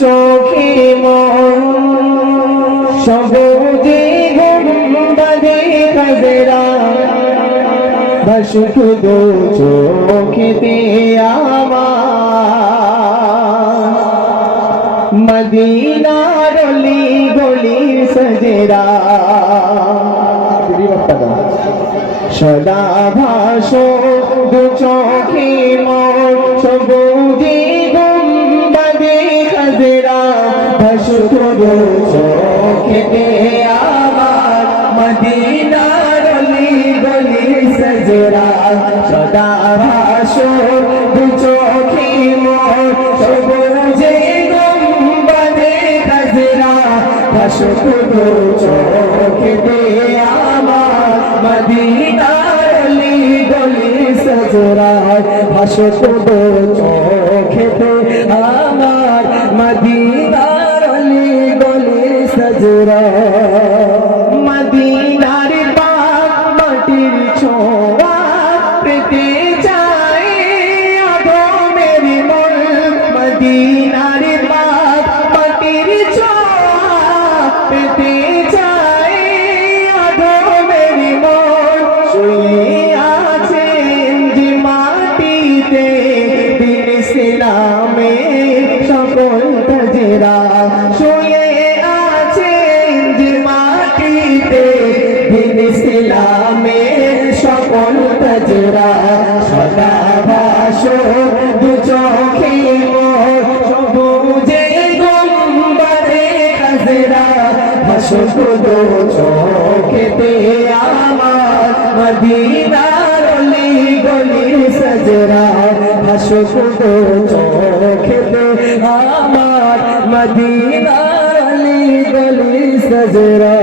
চোখে মন সবুজে গুম্বাদে খাজরা ভাসুক দু চোখেতে আমার মদিনার অলি গলির সজরা। সদা ভাসো দু চোখে মোর ভাসুক দু আমার মদিনার গলির সজরা সদা ভাসো দু চোখে মোর সবুজে গুম্বাদে খাজরা ভাসুক দু চোখেতে আমার মদিনার গলি সজরা ভাসুক দু চোখেতে আমার গলি সজরা মদিনার পাক মাটির ছোঁয়া পেতে চাই আধো মেরি মন। মদিনার পাক মাটির ছোঁয়া পেতে চাই আধো মেরি মন। শুয়ে আছেন যে মাটিতে দিন ইসলামে সকল তাজেরা। ইসলামে সকল তাজেরা, সদা ভাসো দু চোখে সবুজে গম্বরে খাজরা ভাসো দু চোখেতে আমার। মদিনার গলি সজরা, ভাসো দু চোখেতে আমার। মদিনার গলি সজরা।